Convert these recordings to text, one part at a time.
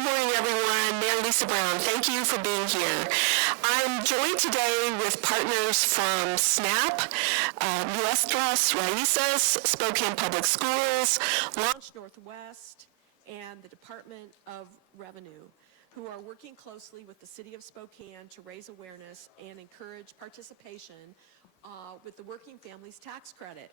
Good morning, everyone. Mayor Lisa Brown, thank you for being here. I'm joined today with partners from SNAP, Nuestras Raices, Spokane Public Schools, Launch Northwest, and the Department of Revenue, who are working closely with the City of Spokane to raise awareness and encourage participation with the Working Families Tax Credit.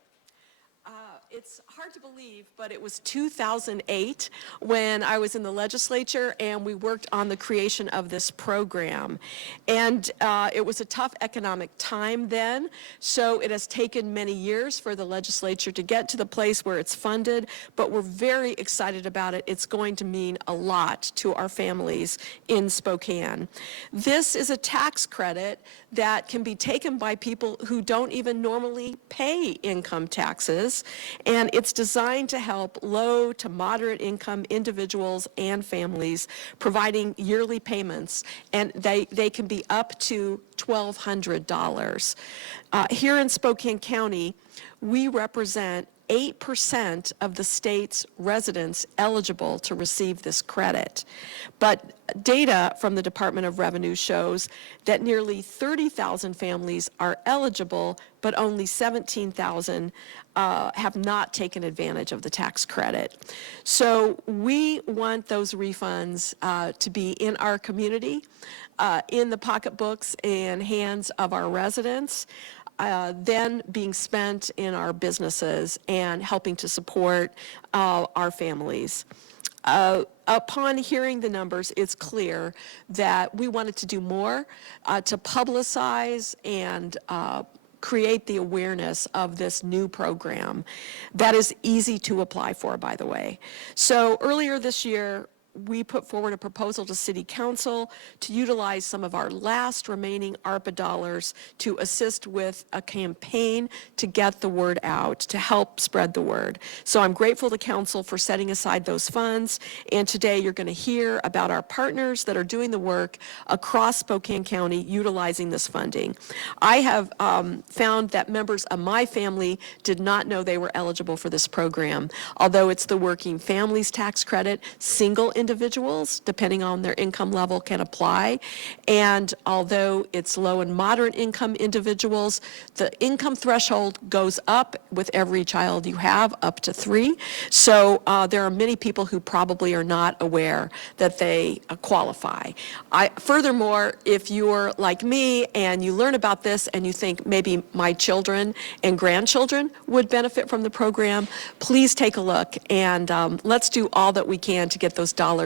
It's hard to believe, but it was 2008 when I was in the legislature and we worked on the creation of this program. And it was a tough economic time then, so it has taken many years for the legislature to get to the place where it's funded, but we're very excited about it. It's going to mean a lot to our families in Spokane. This is a tax credit that can be taken by people who don't even normally pay income taxes. And it's designed to help low to moderate income individuals and families, providing yearly payments, and they can be up to $1,200. Here in Spokane County, we represent 8% of the state's residents eligible to receive this credit. But data from the Department of Revenue shows that nearly 30,000 families are eligible, but only 17,000 have not taken advantage of the tax credit. So we want those refunds to be in our community, in the pocketbooks and hands of our residents, then being spent in our businesses and helping to support our families. Upon hearing the numbers, it's clear that we wanted to do more to publicize and create the awareness of this new program that is easy to apply for, by the way. So earlier this year, we put forward a proposal to City Council to utilize some of our last remaining ARPA dollars to assist with a campaign to get the word out, to help spread the word. So I'm grateful to Council for setting aside those funds, and today you're going to hear about our partners that are doing the work across Spokane County utilizing this funding. I have found that members of my family did not know they were eligible for this program. Although it's the Working Families Tax Credit, single individuals, depending on their income level, can apply. And although it's low and moderate income individuals, the income threshold goes up with every child you have, up to 3. So there are many people who probably are not aware that they qualify. Furthermore, if you're like me and you learn about this and you think maybe my children and grandchildren would benefit from the program, please take a look and let's do all that we can to get those dollars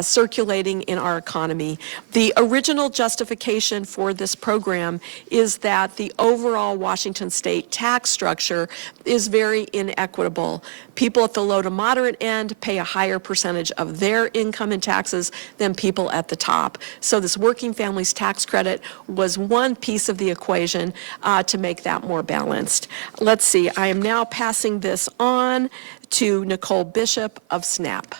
circulating in our economy. The original justification for this program is that the overall Washington state tax structure is very inequitable. People at the low to moderate end pay a higher percentage of their income in taxes than people at the top. So this Working Families Tax Credit was one piece of the equation to make that more balanced. Let's see, I am now passing this on to Nicole Bishop of SNAP.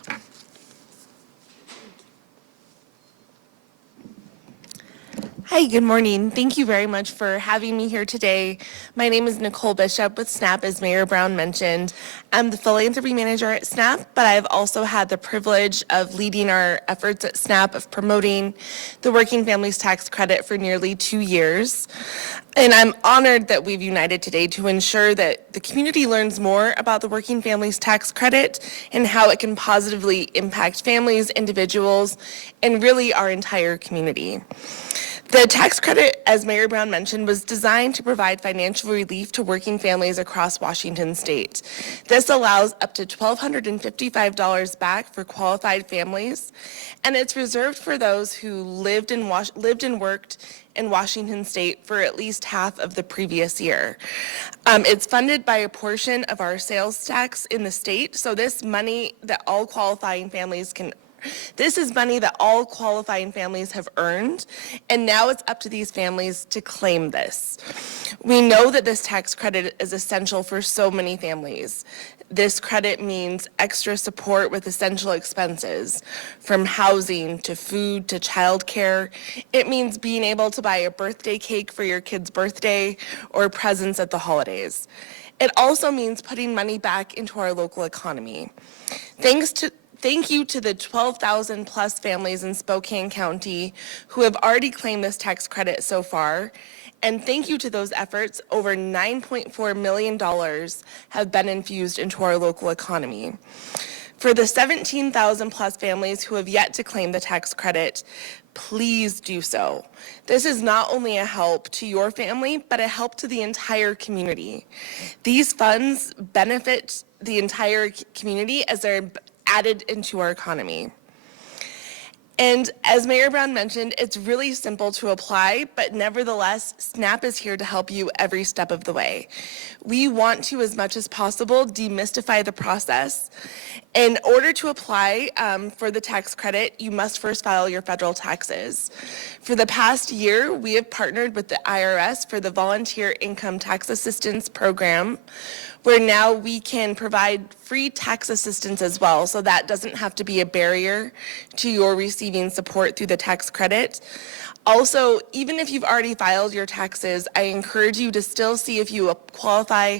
Hi, good morning. Thank you very much for having me here today. My name is Nicole Bishop with SNAP, as Mayor Brown mentioned. I'm the philanthropy manager at SNAP, but I've also had the privilege of leading our efforts at SNAP of promoting the Working Families Tax Credit for nearly 2 years. And I'm honored that we've united today to ensure that the community learns more about the Working Families Tax Credit and how it can positively impact families, individuals, and really our entire community. The tax credit, as Mayor Brown mentioned, was designed to provide financial relief to working families across Washington state. This allows up to $1,255 back for qualified families, and it's reserved for those who lived and worked in Washington state for at least half of the previous year. It's funded by a portion of our sales tax in the state, so this is money that all qualifying families have earned, and now it's up to these families to claim this. We know that this tax credit is essential for so many families. This credit means extra support with essential expenses, from housing to food to childcare. It means being able to buy a birthday cake for your kid's birthday or presents at the holidays. It also means putting money back into our local economy. Thanks Thank you to the 12,000 plus families in Spokane County who have already claimed this tax credit so far. And thank you to those efforts, over $9.4 million have been infused into our local economy. For the 17,000 plus families who have yet to claim the tax credit, please do so. This is not only a help to your family, but a help to the entire community. These funds benefit the entire community as they're added into our economy. And as Mayor Brown mentioned, it's really simple to apply, but nevertheless, SNAP is here to help you every step of the way. We want to, as much as possible, demystify the process. In order to apply for the tax credit, you must first file your federal taxes. For the past year, we have partnered with the IRS for the Volunteer Income Tax Assistance Program, where now we can provide free tax assistance as well, so that doesn't have to be a barrier to your receiving support through the tax credit. Also, even if you've already filed your taxes, I encourage you to still see if you qualify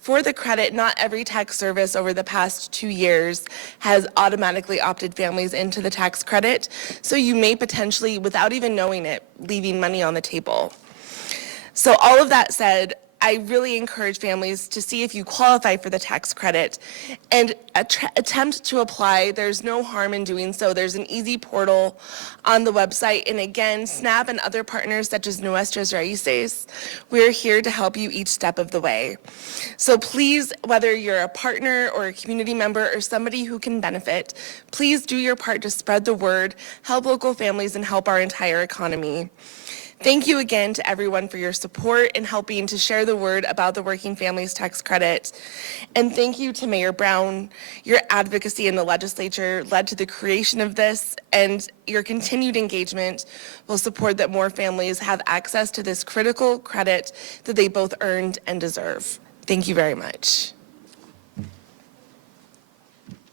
for the credit. Not every tax service over the past 2 years has automatically opted families into the tax credit, so you may potentially, without even knowing it, leaving money on the table. So all of that said, I really encourage families to see if you qualify for the tax credit and attempt to apply. There's no harm in doing so. There's an easy portal on the website. And again, SNAP and other partners such as Nuestras Raices, we're here to help you each step of the way. So please, whether you're a partner or a community member or somebody who can benefit, please do your part to spread the word, help local families, and help our entire economy. Thank you again to everyone for your support in helping to share the word about the Working Families Tax Credit. And thank you to Mayor Brown. Your advocacy in the legislature led to the creation of this, and your continued engagement will support that more families have access to this critical credit that they both earned and deserve. Thank you very much.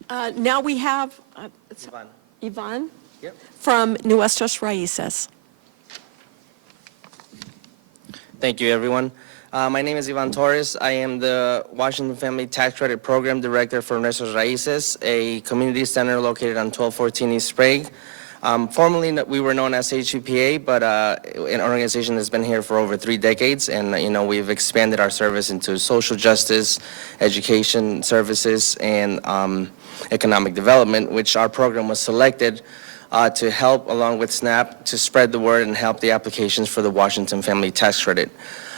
Now we have Yvonne from Nuestras Raices. Thank you, everyone. My name is Ivan Torres. I am the Washington Family Tax Credit Program Director for Nuestras Raices, a community center located on 1214 East Sprague. Formerly, we were known as HUPA, but an organization that's been here for over 3 decades, and we've expanded our service into social justice, education services, and economic development, which our program was selected to help, along with SNAP, to spread the word and help the applications for the Washington Family Tax Credit.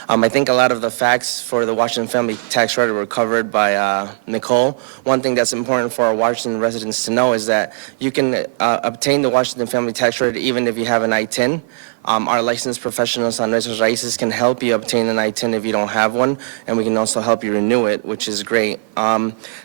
I think a lot of the facts for the Washington Family Tax Credit were covered by Nicole. One thing that's important for our Washington residents to know is that you can obtain the Washington Family Tax Credit even if you have an I-10. Our licensed professionals on Nuestras Raices can help you obtain an I-10 if you don't have one, and we can also help you renew it, which is great.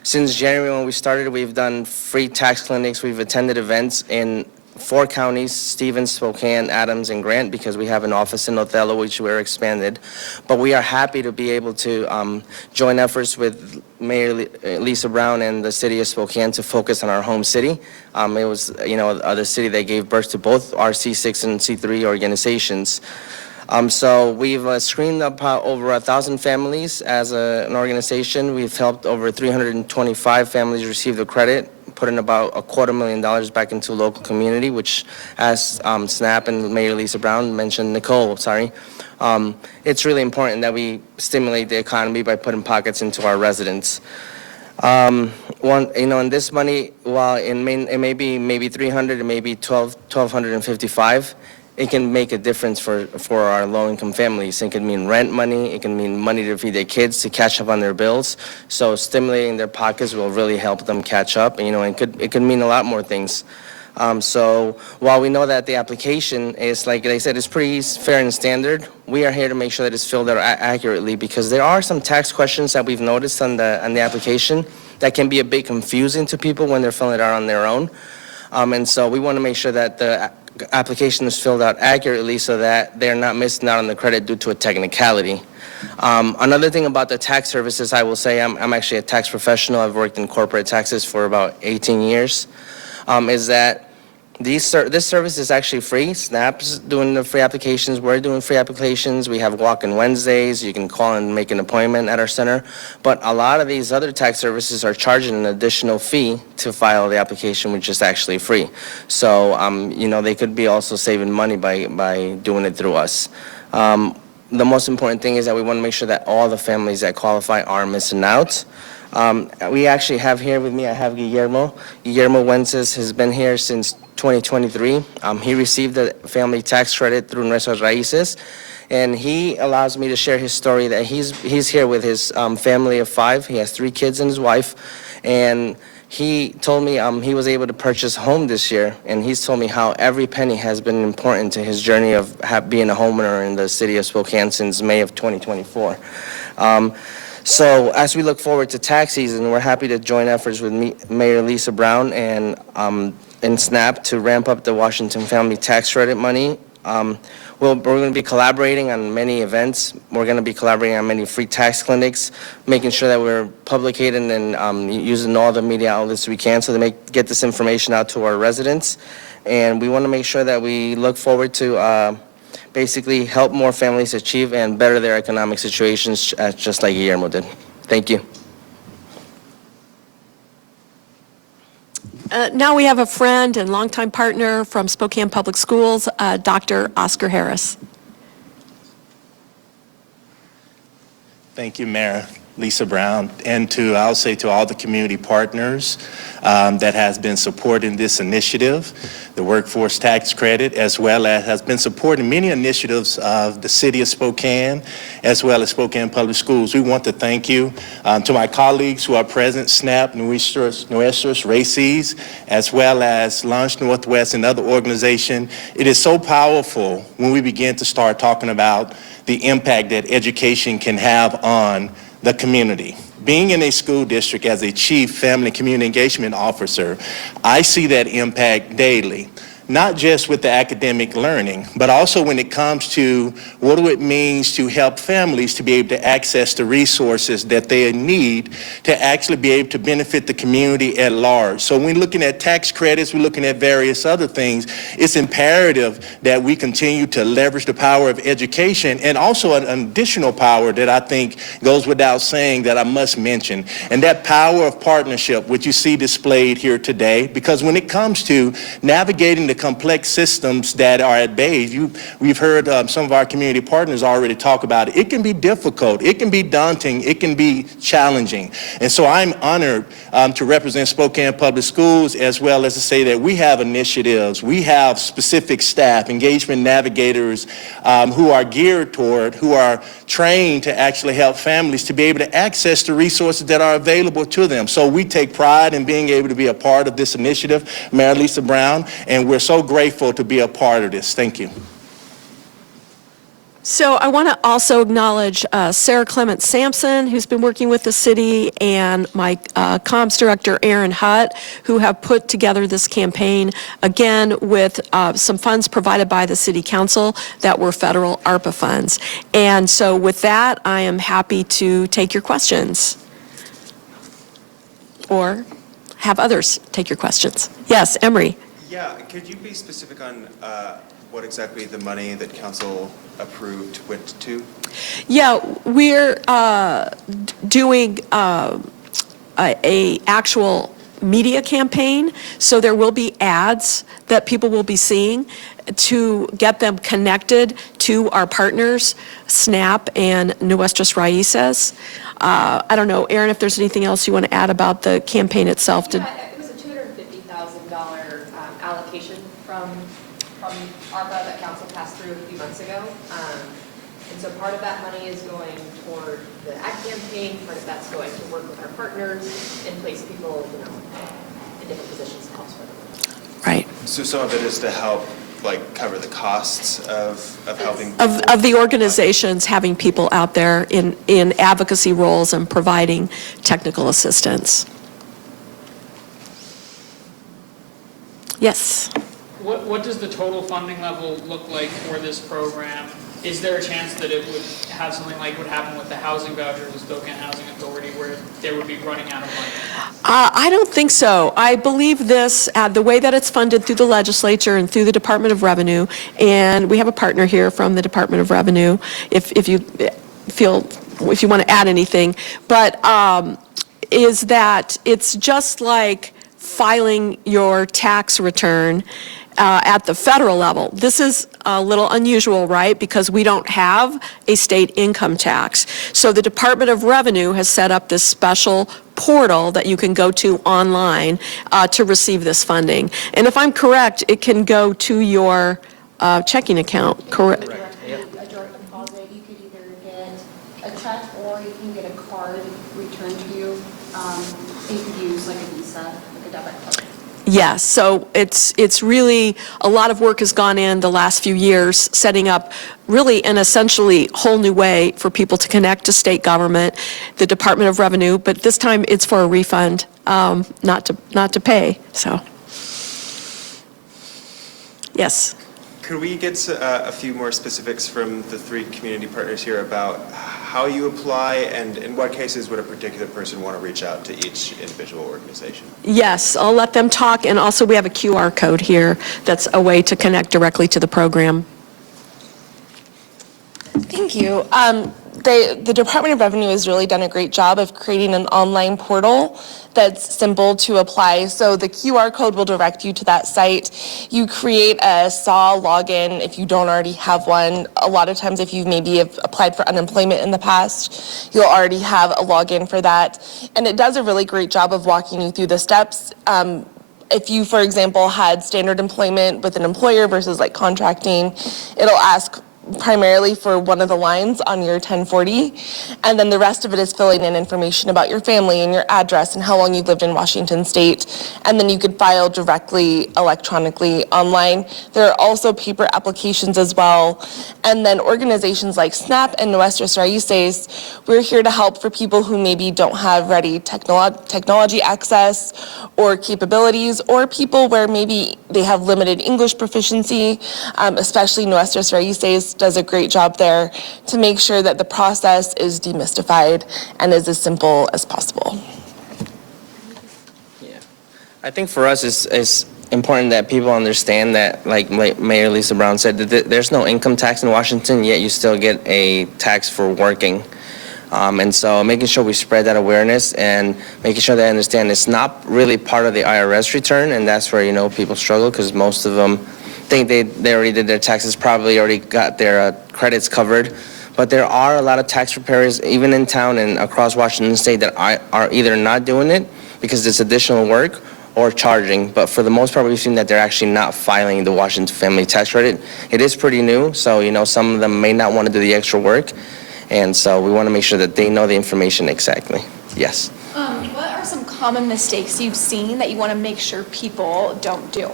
Since January when we started, we've done free tax clinics. We've attended events in 4 counties, Stevens, Spokane, Adams, and Grant, because we have an office in Othello, which we're expanded. But we are happy to be able to join efforts with Mayor Lisa Brown and the city of Spokane to focus on our home city. It was, the city that gave birth to both our C6 and C3 organizations. So we've screened up over 1,000 families as an organization. We've helped over 325 families receive the credit, put in about $250,000 back into local community, which, as SNAP and Mayor Lisa Brown mentioned, it's really important that we stimulate the economy by putting pockets into our residents. And this money, while it may be maybe 300, it may be 1,255. It can make a difference for our low-income families. It can mean rent money. It can mean money to feed their kids, to catch up on their bills. So stimulating their pockets will really help them catch up. It could mean a lot more things. So while we know that the application is, like I said, is pretty fair and standard, we are here to make sure that it's filled out accurately, because there are some tax questions that we've noticed on the application that can be a bit confusing to people when they're filling it out on their own. And so we want to make sure that the application is filled out accurately so that they're not missing out on the credit due to a technicality. Another thing about the tax services, I will say, I'm actually a tax professional. I've worked in corporate taxes for about 18 years, is that This service is actually free. SNAP's doing the free applications. We're doing free applications. We have walk-in Wednesdays. You can call and make an appointment at our center. But a lot of these other tax services are charging an additional fee to file the application, which is actually free. So, they could be also saving money by doing it through us. The most important thing is that we want to make sure that all the families that qualify aren't missing out. We actually have here with me, I have Guillermo. Guillermo Wences has been here since 2023. He received the family tax credit through Nuestras Raices, and he allows me to share his story that he's here with his family of 5. He has 3 kids and his wife, and he told me he was able to purchase a home this year, and he's told me how every penny has been important to his journey of being a homeowner in the city of Spokane since May of 2024. So as we look forward to tax season, we're happy to join efforts with Mayor Lisa Brown and SNAP to ramp up the Washington Family Tax Credit money. We're going to be collaborating on many events. We're going to be collaborating on many free tax clinics, making sure that we're publicating and using all the media outlets we can so to get this information out to our residents. And we want to make sure that we look forward to basically help more families achieve and better their economic situations, just like Guillermo did. Thank you. Now we have a friend and longtime partner from Spokane Public Schools, Dr. Oscar Harris. Thank you, Mayor Lisa Brown, and I'll say to all the community partners that has been supporting this initiative, the workforce tax credit, as well as has been supporting many initiatives of the city of Spokane, as well as Spokane Public Schools. We want to thank you. To my colleagues who are present, SNAP, Nuestras Raices, as well as Launch Northwest and other organizations. It is so powerful when we begin to start talking about the impact that education can have on the community. Being in a school district as a chief family community engagement officer, I see that impact daily. Not just with the academic learning, but also when it comes to what it means to help families to be able to access the resources that they need to actually be able to benefit the community at large. So when we're looking at tax credits, we're looking at various other things, it's imperative that we continue to leverage the power of education, and also an additional power that I think goes without saying that I must mention, and that power of partnership, which you see displayed here today, because when it comes to navigating the complex systems that are at bay, we've heard some of our community partners already talk about it. It can be difficult, it can be daunting, it can be challenging. And so I'm honored to represent Spokane Public Schools, as well as to say that we have initiatives, we have specific staff, engagement navigators who are geared toward, who are trained to actually help families to be able to access the resources that are available to them. So we take pride in being able to be a part of this initiative, Mayor Lisa Brown, and we're so grateful to be a part of this. Thank you. So I want to also acknowledge Sarah Clement Sampson, who's been working with the city, and my comms director, Aaron Hutt, who have put together this campaign, again, with some funds provided by the city council that were federal ARPA funds. And so with that, I am happy to take your questions, or have others take your questions. Yes, Emery. Yeah, could you be specific on what exactly the money that council approved went to? Yeah, we're doing a actual media campaign, so there will be ads that people will be seeing to get them connected to our partners, SNAP and Nuestras Raices. I don't know, Aaron, if there's anything else you want to add about the campaign itself. Yeah, it was a $250,000 allocation from ARPA that council passed through a few months ago. And so part of that money is going toward the ad campaign, part of that's going to work with our partners and place people, in different positions to help spread the word. Right. So some of it is to help, cover the costs of helping? Of the organizations having people out there in advocacy roles and providing technical assistance. Yes. What does the total funding level look like for this program? Is there a chance that it would have something like what happened with the housing voucher, the Spokane Housing Authority, where they would be running out of money? I don't think so. I believe this, the way that it's funded through the legislature and through the Department of Revenue, and we have a partner here from the Department of Revenue, if you feel, if you want to add anything, but is that it's just like filing your tax return at the federal level. This is a little unusual, right? Because we don't have a state income tax. So the Department of Revenue has set up this special portal that you can go to online to receive this funding. And if I'm correct, it can go to your checking account, correct? A direct deposit, you could either get a check or you can get a card returned to you. You could use like a Visa, like a debit card. Yes, so it's really, a lot of work has gone in the last few years, setting up really an essentially whole new way for people to connect to state government, the Department of Revenue, but this time it's for a refund, not to pay, so. Yes. Could we get a few more specifics from the three community partners here about how you apply and in what cases would a particular person want to reach out to each individual organization? Yes, I'll let them talk, and also we have a QR code here that's a way to connect directly to the program. Thank you. The Department of Revenue has really done a great job of creating an online portal that's simple to apply. So the QR code will direct you to that site. You create a SAW login if you don't already have one. A lot of times if you maybe have applied for unemployment in the past, you'll already have a login for that. And it does a really great job of walking you through the steps. If you, for example, had standard employment with an employer versus like contracting, it'll ask primarily for one of the lines on your 1040, and then the rest of it is filling in information about your family and your address and how long you've lived in Washington State, and then you could file directly electronically online. There are also paper applications as well, and then organizations like SNAP and Nuestras Raices, we're here to help for people who maybe don't have ready technology access or capabilities, or people where maybe they have limited English proficiency, especially Nuestras Raices does a great job there to make sure that the process is demystified and is as simple as possible. Yeah, I think for us it's important that people understand that, like Mayor Lisa Brown said, that there's no income tax in Washington, yet you still get a tax for working. And so making sure we spread that awareness and making sure they understand it's not really part of the IRS return, and that's where, you know, people struggle because most of them think they already did their taxes, probably already got their credits covered. But there are a lot of tax preparers, even in town and across Washington State, that are either not doing it because it's additional work or charging. But for the most part, we've seen that they're actually not filing the Washington Family Tax Credit. It is pretty new, so, you know, some of them may not want to do the extra work. And so we want to make sure that they know the information exactly. Yes. What are some common mistakes you've seen that you want to make sure people don't do?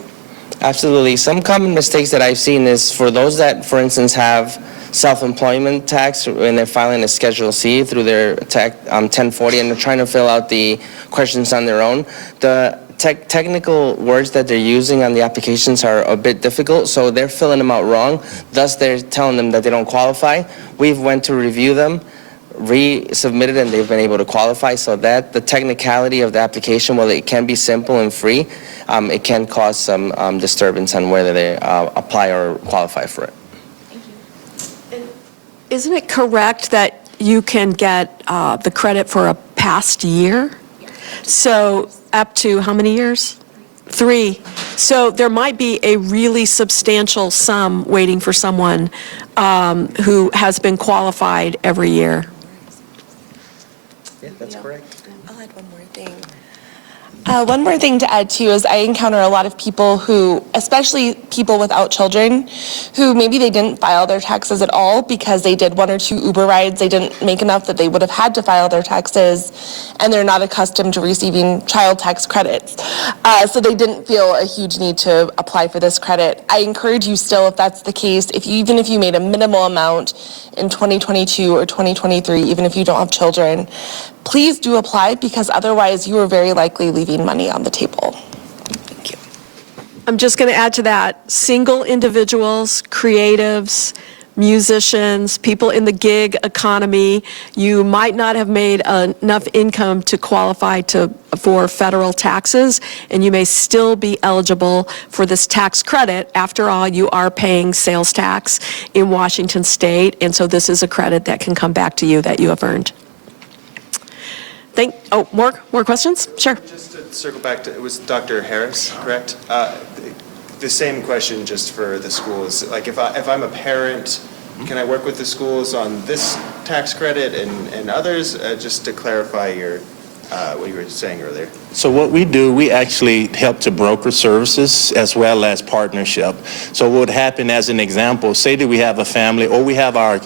Absolutely. Some common mistakes that I've seen is for those that, for instance, have self-employment tax when they're filing a Schedule C through their 1040 and they're trying to fill out the questions on their own. The technical words that they're using on the applications are a bit difficult, so they're filling them out wrong. Thus, they're telling them that they don't qualify. We've went to review them, resubmitted, and they've been able to qualify. So that the technicality of the application, while it can be simple and free, it can cause some disturbance on whether they apply or qualify for it. Isn't it correct that you can get the credit for a past year? So up to how many years? 3. So there might be a really substantial sum waiting for someone who has been qualified every year. Yeah, that's correct. I'll add one more thing. One more thing to add too is I encounter a lot of people who, especially people without children, who maybe they didn't file their taxes at all because they did 1 or 2 Uber rides, they didn't make enough that they would have had to file their taxes, and they're not accustomed to receiving child tax credits. So they didn't feel a huge need to apply for this credit. I encourage you still, if that's the case, even if you made a minimal amount in 2022 or 2023, even if you don't have children, please do apply, because otherwise you are very likely leaving money on the table. Thank you. I'm just going to add to that, single individuals, creatives, musicians, people in the gig economy. You might not have made enough income to qualify for federal taxes, and you may still be eligible for this tax credit. After all, you are paying sales tax in Washington State, and so this is a credit that can come back to you that you have earned. More questions? Sure. Just to circle back to, it was Dr. Harris, correct? The same question just for the schools. Like if I'm a parent, can I work with the schools on this tax credit and others? Just to clarify what you were saying earlier. So what we do, we actually help to broker services as well as partnership. So what would happen, as an example, say that we have a family, or we have our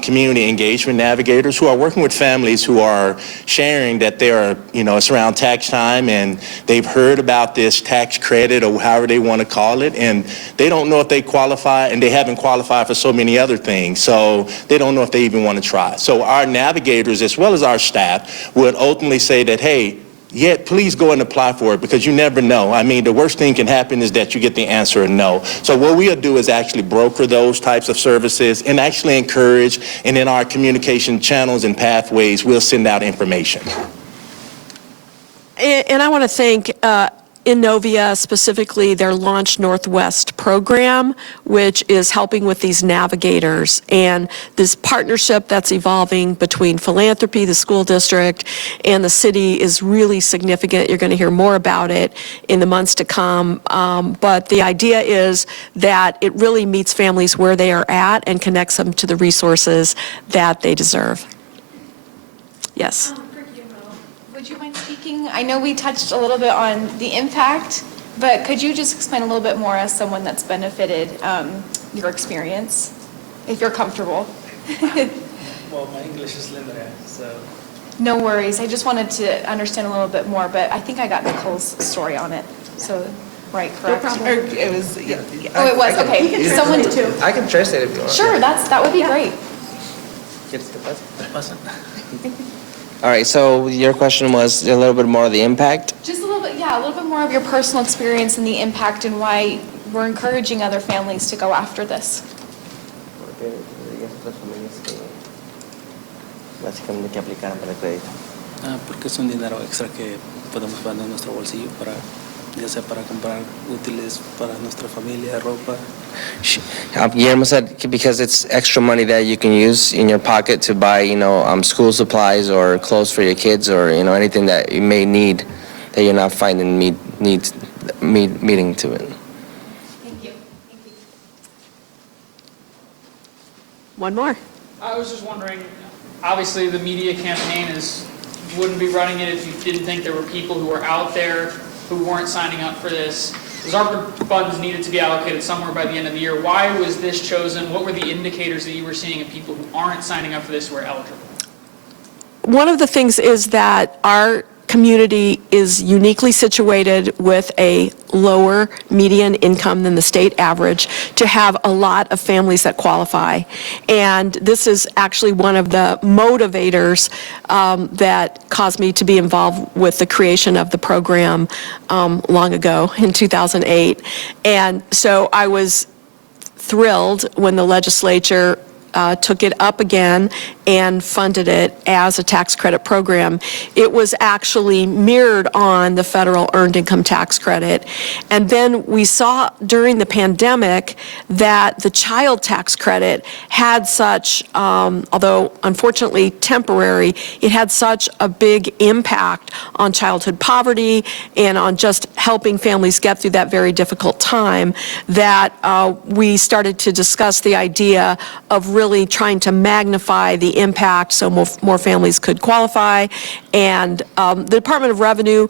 community engagement navigators who are working with families who are sharing that they are, it's around tax time and they've heard about this tax credit or however they want to call it, and they don't know if they qualify, and they haven't qualified for so many other things. So they don't know if they even want to try. So our navigators, as well as our staff, would ultimately say that, hey, please go and apply for it, because you never know. I mean, the worst thing can happen is that you get the answer no. So what we'll do is actually broker those types of services and actually encourage, and in our communication channels and pathways, we'll send out information. And I want to thank Innovia, specifically their Launch Northwest program, which is helping with these navigators. And this partnership that's evolving between philanthropy, the school district, and the city is really significant. You're going to hear more about it in the months to come. But the idea is that it really meets families where they are at and connects them to the resources that they deserve. Yes. Would you mind speaking? I know we touched a little bit on the impact, but could you just explain a little bit more as someone that's benefited your experience, if you're comfortable? Well, my English is limited, so. No worries. I just wanted to understand a little bit more, but I think I got Nicole's story on it. So, right, correct? No problem. It was, yeah. Oh, it was, okay. Someone too. I can translate if you want. Sure, that would be great. All right, so your question was a little bit more of the impact? Just a little bit, yeah, a little bit more of your personal experience and the impact and why we're encouraging other families to go after this. Básicamente que aplicaran para el crédito. Porque es un dinero extra que podemos poner en nuestro bolsillo para, ya sea para comprar útiles para nuestra familia, ropa. Guillermo said because it's extra money that you can use in your pocket to buy, school supplies or clothes for your kids, or anything that you may need that you're not finding meeting to it. Thank you. One more. I was just wondering, obviously the media campaign wouldn't be running it if you didn't think there were people who were out there who weren't signing up for this. Those ARPA funds needed to be allocated somewhere by the end of the year. Why was this chosen? What were the indicators that you were seeing of people who aren't signing up for this who are eligible? One of the things is that our community is uniquely situated with a lower median income than the state average to have a lot of families that qualify. And this is actually one of the motivators that caused me to be involved with the creation of the program long ago in 2008. And so I was thrilled when the legislature took it up again and funded it as a tax credit program. It was actually mirrored on the federal earned income tax credit. And then we saw during the pandemic that the child tax credit had such, although unfortunately temporary, it had such a big impact on childhood poverty and on just helping families get through that very difficult time that we started to discuss the idea of really trying to magnify the impact so more families could qualify. And the Department of Revenue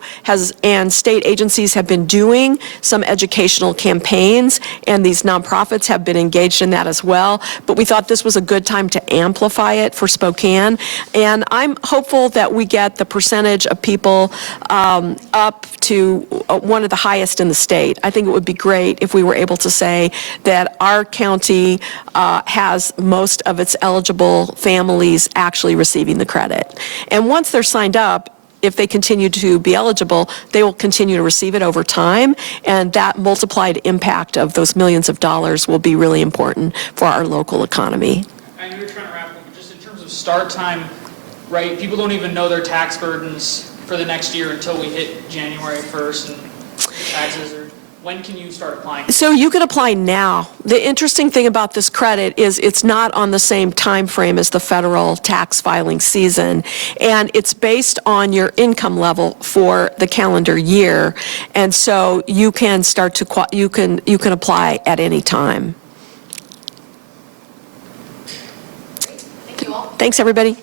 and state agencies have been doing some educational campaigns, and these nonprofits have been engaged in that as well. But we thought this was a good time to amplify it for Spokane. And I'm hopeful that we get the percentage of people up to one of the highest in the state. I think it would be great if we were able to say that our county has most of its eligible families actually receiving the credit. And once they're signed up, if they continue to be eligible, they will continue to receive it over time, and that multiplied impact of those millions of dollars will be really important for our local economy. I know you're trying to wrap up, but just in terms of start time, right, people don't even know their tax burdens for the next year until we hit January 1st and the taxes are, when can you start applying? So you can apply now. The interesting thing about this credit is it's not on the same time frame as the federal tax filing season, and it's based on your income level for the calendar year, and so you can start to you can apply at any time. Thank you all. Thanks, everybody.